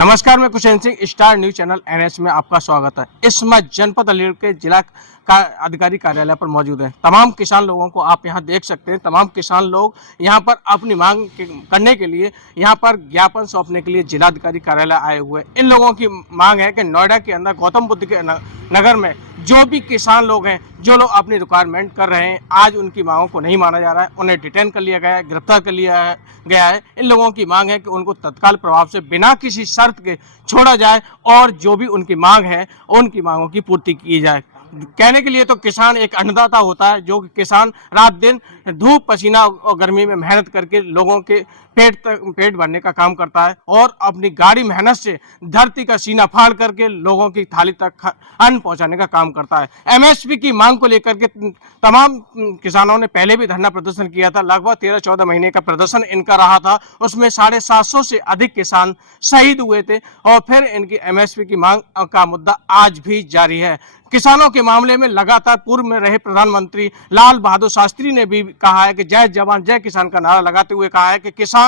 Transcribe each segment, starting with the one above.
नमस्कार, मैं Kushen Singh, star news channel NS में आपका स्वागत है। इस समय जनपद अलीगढ़ के जिला का अधिकारी कार्यालय पर मौजूद है। तमाम किसान लोगों को आप यहां देख सकते हैं। तमाम किसान लोग यहां पर अपनी मांग करने के लिए यहां पर ज्ञापन सौंपने के लिए जिलाधिकारी कार्यालय आए हुए। इन लोगों की मांग है कि नोएडा के अंदर गौतम बुद्ध के नगर में जो भी किसान लोग हैं, जो लोग अपनी रिक्वायरमेंट कर रहे हैं, आज उनकी मांगों को नहीं माना जा रहा है। उन्हें डिटेन कर लिया गया है, गिरफ्तार कर लिया गया है। इन लोगों की मांग है कि उनको तत्काल प्रभाव से बिना किसी शर्त के छोड़ा जाए और जो भी उनकी मांग है उनकी मांगों की पूर्ति की जाए। कहने के लिए तो किसान एक अन्नदाता होता है, जो किसान रात दिन धूप पसीना और गर्मी में मेहनत करके लोगों के पेट भरने का काम करता है और अपनी गाड़ी मेहनत से धरती का सीना फाड़ करके लोगों की थाली तक अन्न पहुंचाने का काम करता है। एमएसपी की मांग को लेकर के तमाम किसानों ने पहले भी धरना प्रदर्शन किया था। लगभग 13-14 महीने का प्रदर्शन इनका रहा था। उसमें 750 से अधिक किसान शहीद हुए थे और फिर इनकी एमएसपी की मांग का मुद्दा आज भी जारी है। किसानों के मामले में लगातार पूर्व में रहे प्रधानमंत्री लाल बहादुर शास्त्री ने भी कहा है कि जय जवान जय किसान का नारा लगाते हुए कहा है कि किसान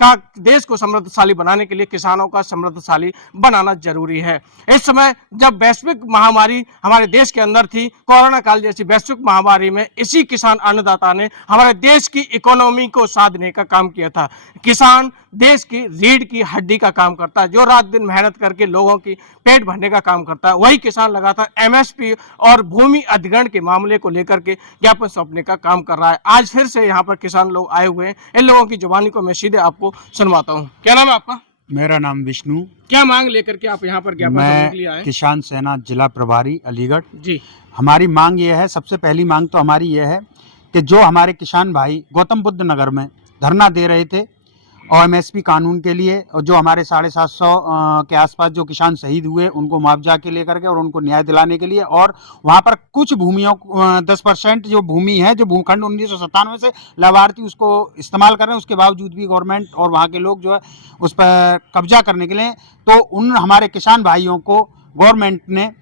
का देश को समृद्धशाली बनाने के लिए किसानों का समृद्धशाली बनाना जरूरी है। इस समय जब वैश्विक महामारी हमारे देश के अंदर थी, कोरोना काल जैसी वैश्विक महामारी में इसी किसान अन्नदाता ने हमारे देश की इकोनॉमी को साधने का काम किया था। किसान देश की रीढ़ की हड्डी का काम करता है, जो रात दिन मेहनत करके लोगों की पेट भरने का काम करता है। वही किसान लगातार एमएसपी और भूमि अधिग्रहण के मामले को लेकर के ज्ञापन सौंपने का काम कर रहा है। आज फिर से यहाँ पर किसान लोग आए हुए हैं। इन लोगों की जुबानी को मैं सीधे आपको सुनवाता हूँ। क्या नाम है आपका? मेरा नाम विष्णु। क्या मांग लेकर के आप यहाँ पर ज्ञापन सौंपने के लिए आए? किसान सेना जिला प्रभारी अलीगढ़ जी। हमारी मांग ये है, सबसे पहली मांग तो हमारी ये है कि जो हमारे किसान भाई गौतम बुद्ध नगर में धरना दे रहे थे और एमएसपी कानून के लिए, और जो हमारे 750 के आसपास जो किसान शहीद हुए उनको मुआवजा के लेकर के और उनको न्याय दिलाने के लिए, और वहाँ पर कुछ भूमियों 10% जो भूमि है, जो भूखंड 1997 से लाभार्थी उसको इस्तेमाल कर रहे हैं, उसके बावजूद भी गवर्नमेंट और वहाँ के लोग जो है उस पर कब्जा करने के लिए, तो उन हमारे किसान भाइयों को गवर्नमेंट ने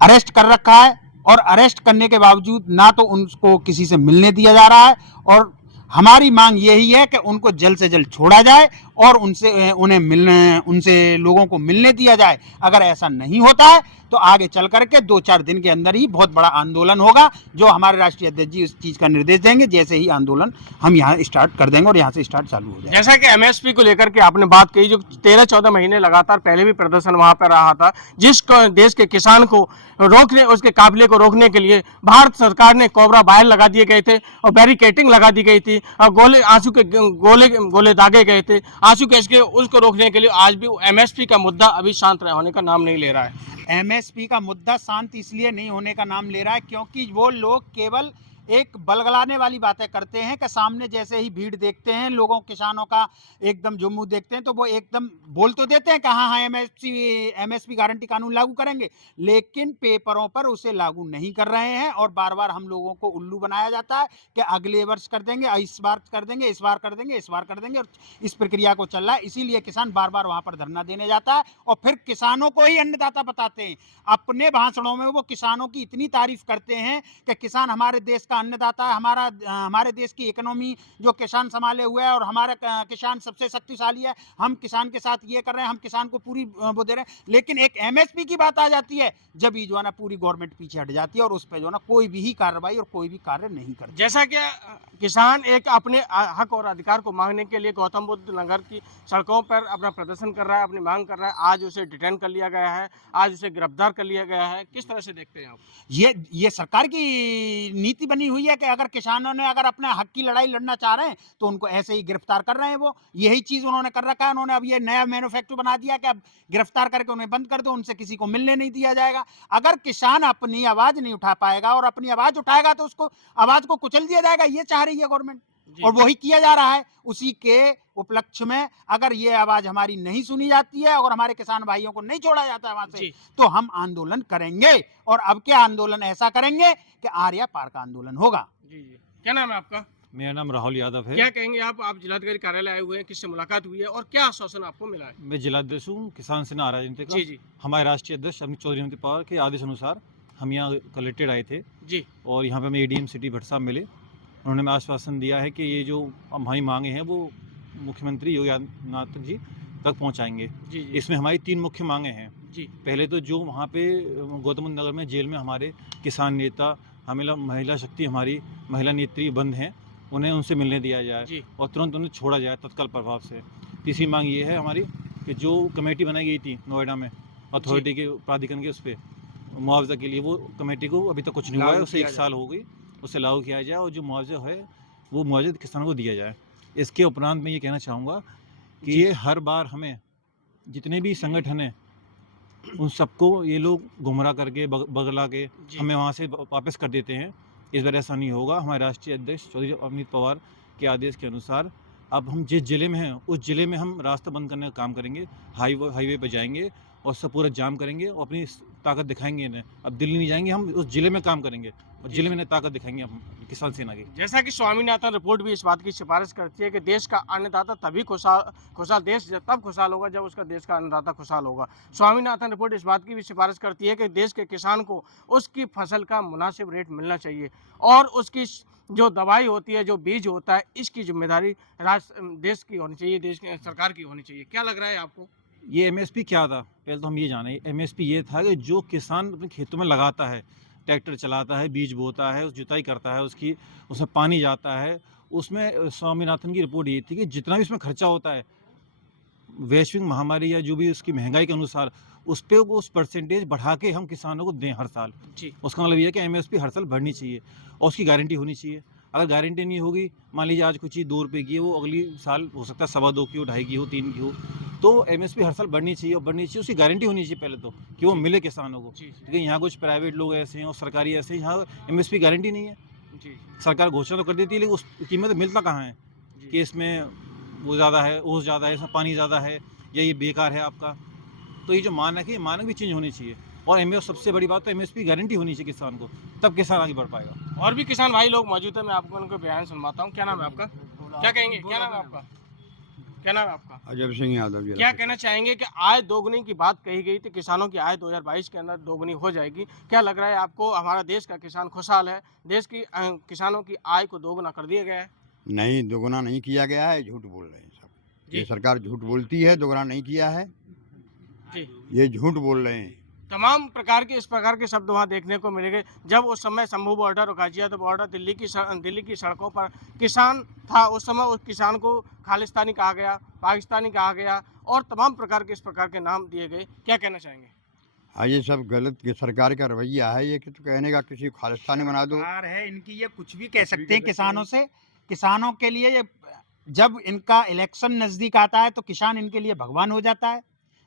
अरेस्ट कर रखा है। और अरेस्ट करने के बावजूद ना तो उनको किसी से मिलने दिया जा रहा है, और हमारी मांग यही है कि उनको जल्द से जल्द छोड़ा जाए और उनसे लोगों को मिलने दिया जाए। अगर ऐसा नहीं होता है तो आगे चल करके 2-4 दिन के अंदर ही बहुत बड़ा आंदोलन होगा, जो हमारे राष्ट्रीय अध्यक्ष जी उस चीज का निर्देश देंगे। जैसे ही आंदोलन हम यहाँ स्टार्ट कर देंगे और यहाँ से स्टार्ट चालू हो जाएगा। जैसा कि एमएसपी को लेकर के आपने बात कही, जो 13-14 महीने लगातार पहले भी प्रदर्शन वहां पर रहा था, जिस देश के किसान को रोकने, उसके काफिले को रोकने के लिए भारत सरकार ने कोबरा बायर लगा दिए गए थे और बैरिकेटिंग लगा दी गई थी और आंसू के गोले दागे गए थे आंसू गैस के, उसको रोकने के लिए आज भी एमएसपी का मुद्दा अभी शांत होने का नाम नहीं ले रहा है। एमएसपी का मुद्दा शांत इसलिए नहीं होने का नाम ले रहा है क्योंकि वो लोग केवल एक बलगलाने वाली बातें करते हैं कि सामने जैसे ही भीड़ देखते हैं, लोगों किसानों का एकदम जो मुंह देखते हैं, तो वो एकदम बोल तो देते हैं कि हाँ हाँ एमएसपी गारंटी कानून लागू करेंगे, लेकिन पेपरों पर उसे लागू नहीं कर रहे हैं। और बार बार हम लोगों को उल्लू बनाया जाता है कि अगले वर्ष कर देंगे, इस बार कर देंगे, इस बार कर देंगे, इस बार कर देंगे, और इस प्रक्रिया को चल रहा है। इसीलिए किसान बार बार वहां पर धरना देने जाता है और फिर किसानों को ही अन्नदाता बताते हैं। अपने भाषणों में वो किसानों की इतनी तारीफ करते हैं कि किसान हमारे देश का अन्नदाता है, हमारे देश की इकोनॉमी जो किसान संभाले हुए है और हमारा किसान सबसे शक्तिशाली है, हम किसान के साथ ये कर रहे हैं, हम किसान को पूरी वो दे रहे हैं। लेकिन एक एमएसपी की बात आ जाती है, जब ये जो है ना पूरी गवर्नमेंट पीछे हट जाती है और उस पर जो है ना कोई भी कार्रवाई और कोई भी कार्य नहीं करती। जैसा कि किसान एक अपने हक और अधिकार को मांगने के लिए गौतम बुद्ध नगर की सड़कों पर अपना प्रदर्शन कर रहा है, अपनी मांग कर रहा है, आज उसे डिटेन कर लिया गया है, आज उसे गिरफ्तार कर लिया गया है। किस तरह से देखते हैं आप? ये सरकार की नीति बनी हुई है कि अगर किसानों ने अगर अपने हक की लड़ाई लड़ना चाह रहे हैं तो उनको ऐसे ही गिरफ्तार कर रहे हैं। वो यही चीज उन्होंने कर रखा है। उन्होंने अब ये नया मैन्युफैक्चर बना दिया कि अब गिरफ्तार करके उन्हें बंद कर दो, उनसे किसी को मिलने नहीं दिया जाएगा। अगर किसान अपनी आवाज नहीं उठा पाएगा और अपनी आवाज उठाएगा तो उसको आवाज को कुचल दिया जाएगा। ये चाह रही है गवर्नमेंट और वही किया जा रहा है। उसी के उपलक्ष्य में अगर ये आवाज हमारी नहीं सुनी जाती है और हमारे किसान भाइयों को नहीं छोड़ा जाता है वहां से, तो हम आंदोलन करेंगे। और अब क्या आंदोलन ऐसा करेंगे कि आर्या पार का आंदोलन होगा। जी। क्या नाम है आपका? मेरा नाम राहुल यादव है। क्या कहेंगे आप जिलाधिकारी कार्यालय आए हुए हैं, किससे मुलाकात हुई है और क्या आश्वासन आपको मिला है? मैं जिलाध्यक्ष हूँ किसान सेना आरा जनता का। जी। हमारे राष्ट्रीय अध्यक्ष अमित चौधरी अमित पवार के आदेश अनुसार हम यहाँ कलेक्टेड आए थे जी, और यहाँ पे हमें एडीएम सिटी भट्ट साहब मिले। उन्होंने हमें आश्वासन दिया है कि ये जो हमारी मांगे हैं वो मुख्यमंत्री योगी आदित्यनाथ जी तक पहुंचाएंगे। जी जी इसमें हमारी 3 मुख्य मांगें हैं। जी पहले तो जो वहाँ पे गौतम बुद्ध नगर में जेल में हमारे किसान नेता, हमें महिला शक्ति, हमारी महिला नेत्री बंद हैं, उन्हें उनसे मिलने दिया जाए जी और तुरंत उन्हें छोड़ा जाए तत्काल प्रभाव से। तीसरी मांग ये है हमारी कि जो कमेटी बनाई गई थी नोएडा में अथॉरिटी के प्राधिकरण के उस पर मुआवजा के लिए, वो कमेटी को अभी तक कुछ नहीं हुआ है, लागू उसे किया 1 साल हो गई, उसे लागू किया जाए और जो मुआवजा है वो मुआवजा किसानों को दिया जाए। इसके उपरांत मैं ये कहना चाहूँगा कि ये हर बार हमें जितने भी संगठन हैं उन सबको ये लोग गुमराह करके बगला के जी हमें वहाँ से वापस कर देते हैं। इस बार ऐसा नहीं होगा। हमारे राष्ट्रीय अध्यक्ष चौधरी अमित पवार के आदेश के अनुसार अब हम जिस ज़िले में हैं उस ज़िले में हम रास्ता बंद करने का काम करेंगे, हाईवे पे जाएंगे और सब पूरा जाम करेंगे और अपनी ताकत दिखाएंगे इन्हें। अब दिल्ली नहीं जाएंगे, हम उस ज़िले में काम करेंगे और जी, ज़िले में इन्हें ताकत दिखाएंगे हम किसान सेना की। जैसा कि स्वामीनाथन रिपोर्ट भी इस बात की सिफारिश करती है कि देश का अन्नदाता तभी खुशहाल देश तब खुशहाल होगा जब उसका देश का अन्नदाता खुशहाल होगा। स्वामीनाथन रिपोर्ट इस बात की भी सिफारिश करती है कि देश के किसान को उसकी फसल का मुनासिब रेट मिलना चाहिए और उसकी जो दवाई होती है, जो बीज होता है, इसकी जिम्मेदारी देश की होनी चाहिए, देश की सरकार की होनी चाहिए। क्या लग रहा है आपको? ये एमएसपी क्या था? पहले तो हम ये जाने, एमएसपी ये था कि जो किसान अपने खेतों में लगाता है, ट्रैक्टर चलाता है, बीज बोता है, उस जुताई करता है, उसकी उसमें पानी जाता है, उसमें स्वामीनाथन की रिपोर्ट ये थी कि जितना भी उसमें खर्चा होता है वैश्विक महामारी या जो भी उसकी महंगाई के अनुसार, उस पे उस परसेंटेज बढ़ा के हम किसानों को दें हर साल। जी उसका मतलब ये है कि एमएसपी हर साल बढ़नी चाहिए और उसकी गारंटी होनी चाहिए। अगर गारंटी नहीं होगी, मान लीजिए आज कुछ चीज़ 2 रुपये की है, वो अगली साल हो सकता है 2.25 की हो, 2.5 की हो, 3 की हो, तो एमएसपी हर साल बढ़नी चाहिए और बढ़नी चाहिए, उसकी गारंटी होनी चाहिए पहले तो कि वो मिले किसानों को। जी लेकिन यहाँ कुछ प्राइवेट लोग ऐसे हैं और सरकारी ऐसे हैं, यहाँ एमएसपी गारंटी नहीं है। जी सरकार घोषणा तो कर देती है लेकिन उस कीमत मिलता कहाँ है जी कि इसमें वो ज़्यादा है, ओस ज़्यादा है, इसमें पानी ज़्यादा है या ये बेकार है आपका। तो ये जो मानक है, ये मानक भी चेंज होनी चाहिए और सबसे बड़ी बात तो एमएसपी गारंटी होनी चाहिए किसान को, तब किसान आगे बढ़ पाएगा। और भी किसान भाई लोग मौजूद है, मैं आपको उनको बयान सुनवाता हूँ। क्या नाम है आपका? क्या कहेंगे? क्या नाम है आपका? क्या नाम है आपका? अजब सिंह यादव जी। क्या कहना चाहेंगे कि आय दोगुनी की बात कही गई थी, किसानों की आय 2022 के अंदर दोगुनी हो जाएगी। क्या लग रहा है आपको? हमारा देश का किसान खुशहाल है, देश की किसानों की आय को दोगुना कर दिया गया है? नहीं, दोगुना नहीं किया गया है, झूठ बोल रहे हैं सब। ये जी सरकार झूठ बोलती है, दोगुना नहीं किया है, जी ये झूठ बोल रहे हैं। तमाम प्रकार के इस प्रकार के शब्द वहाँ देखने को मिलेंगे। जब उस समय शंभू बॉर्डर और गाजियाबाद बॉर्डर दिल्ली की सड़कों पर किसान था, उस समय उस किसान को खालिस्तानी कहा गया, पाकिस्तानी कहा गया और तमाम प्रकार के इस प्रकार के नाम दिए गए। क्या कहना चाहेंगे? हाँ, ये सब गलत ये सरकार का रवैया है। ये कि तो कहने का किसी को खालिस्तानी बना दो। सरकार है इनकी, ये कुछ भी कह सकते हैं किसानों से। किसानों के लिए ये, जब इनका इलेक्शन नजदीक आता है तो किसान इनके लिए भगवान हो जाता है,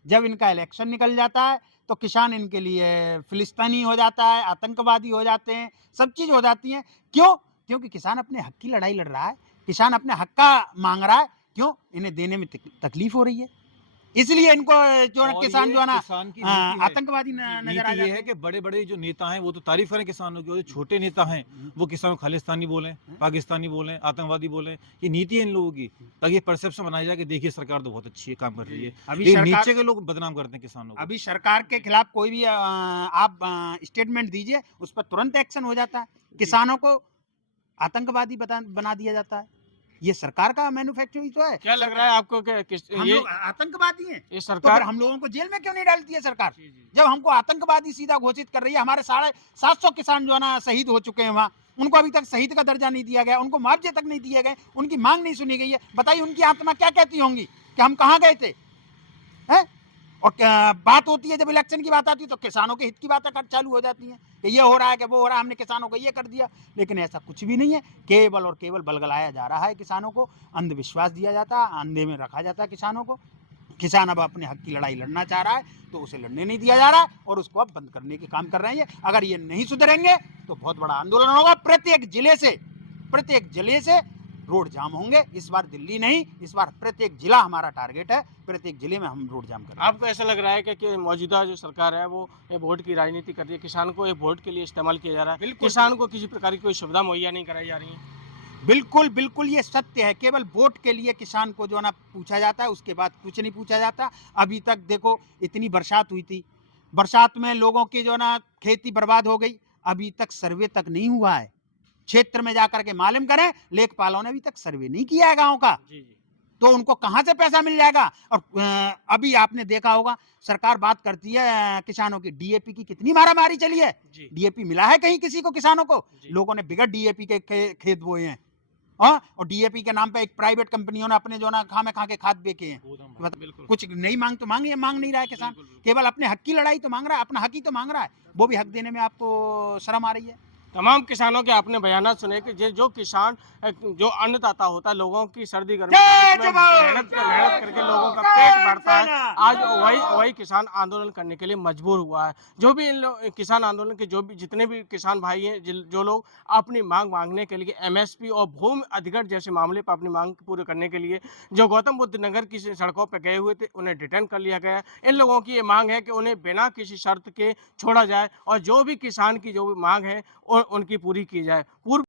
जब इनका इलेक्शन निकल जाता है तो किसान इनके लिए फिलिस्तीनी हो जाता है, आतंकवादी हो जाते हैं, सब चीज हो जाती हैं। क्यों? क्योंकि किसान अपने हक की लड़ाई लड़ रहा है, किसान अपने हक का मांग रहा है। क्यों? इन्हें देने में तकलीफ हो रही है, इसलिए इनको जो है और किसान ये जो है ना किसान की नीति है। आतंकवादी नजर आ नीति ये जाते है हैं। कि बड़े बड़े जो नेता हैं वो तो तारीफ करें किसानों की, और जो छोटे नेता हैं वो किसानों को खालिस्तानी बोलें, पाकिस्तानी बोलें, आतंकवादी बोलें। ये नीति है इन लोगों की, ताकि ये परसेप्शन बनाया जाए कि देखिए सरकार तो बहुत अच्छी है, काम कर रही है। अभी लेकिन सरकार नीचे के लोग बदनाम करते हैं किसानों को। अभी सरकार के खिलाफ कोई भी आप स्टेटमेंट दीजिए, उस पर तुरंत एक्शन हो जाता है, किसानों को आतंकवादी बना दिया जाता है। ये सरकार का मैन्युफैक्चरिंग तो है। क्या लग रहा है आपको कि हम ये लोग आतंकवादी हैं, ये तो सरकार फिर हम लोगों को जेल में क्यों नहीं डालती है सरकार? जी, जी। जब हमको आतंकवादी सीधा घोषित कर रही है। हमारे 750 किसान जो है ना शहीद हो चुके हैं वहाँ, उनको अभी तक शहीद का दर्जा नहीं दिया गया, उनको मुआवजे तक नहीं दिए गए, उनकी मांग नहीं सुनी गई है। बताइए उनकी आत्मा क्या कहती होंगी कि हम कहाँ गए थे, हैं? और बात होती है, जब इलेक्शन की बात आती है तो किसानों के हित की बातें चालू हो जाती हैं कि ये हो रहा है, कि वो हो रहा है, हमने किसानों को ये कर दिया। लेकिन ऐसा कुछ भी नहीं है, केवल और केवल बलगलाया जा रहा है किसानों को, अंधविश्वास दिया जाता है, अंधे में रखा जाता है किसानों को। किसान अब अपने हक की लड़ाई लड़ना चाह रहा है तो उसे लड़ने नहीं दिया जा रहा है और उसको अब बंद करने के काम कर रहे हैं। अगर ये नहीं सुधरेंगे तो बहुत बड़ा आंदोलन होगा। प्रत्येक जिले से रोड जाम होंगे। इस बार दिल्ली नहीं, इस बार प्रत्येक जिला हमारा टारगेट है, प्रत्येक जिले में हम रोड जाम करेंगे। आपको ऐसा लग रहा है कि मौजूदा जो सरकार है वो ये वोट की राजनीति कर रही है, किसान को ये वोट के लिए इस्तेमाल किया जा रहा है, बिल्कुल। किसान को किसी प्रकार की कोई सुविधा मुहैया नहीं कराई जा रही है? बिल्कुल बिल्कुल, ये सत्य है। केवल वोट के लिए किसान को जो है ना पूछा जाता है, उसके बाद कुछ नहीं पूछा जाता। अभी तक देखो, इतनी बरसात हुई थी, बरसात में लोगों की जो है ना खेती बर्बाद हो गई, अभी तक सर्वे तक नहीं हुआ है। क्षेत्र में जाकर के मालूम करें, लेखपालों ने अभी तक सर्वे नहीं किया है गाँव का। जी जी। तो उनको कहाँ से पैसा मिल जाएगा। और अभी आपने देखा होगा सरकार बात करती है किसानों की, डीएपी की कितनी मारामारी चली है। जी डीएपी मिला है कहीं किसी को, किसानों को? जी। लोगों ने बिगड़ डीएपी के खेत बोए हैं। हाँ, और डीएपी के नाम पे एक प्राइवेट कंपनियों ने अपने जो ना खा में खा के खाद बेचे हैं। मतलब बिल्कुल कुछ नई मांग तो मांग नहीं रहा है किसान, बिल्कुल, बिल्कुल। केवल अपने हक की लड़ाई तो मांग रहा है, अपना हक ही तो मांग रहा है। वो भी हक देने में आपको शर्म आ रही है। तमाम किसानों के आपने बयान सुने कि जो किसान जो अन्नदाता होता है, लोगों की सर्दी गर्मी जय में जवान! मेहनत करके लोगों का जय पेट भरता है, सेना! आज वही किसान आंदोलन करने के लिए मजबूर हुआ है। जो भी किसान आंदोलन के जितने भी किसान भाई हैं, जो लोग अपनी मांग मांगने के लिए एमएसपी और भूमि अधिग्रहण जैसे मामले पर अपनी मांग पूरी करने के लिए जो गौतम बुद्ध नगर की सड़कों पर गए हुए थे, उन्हें डिटेन कर लिया गया। इन लोगों की ये मांग है कि उन्हें बिना किसी शर्त के छोड़ा जाए और जो भी किसान की जो भी मांग है उनकी पूरी की जाए। पूर्व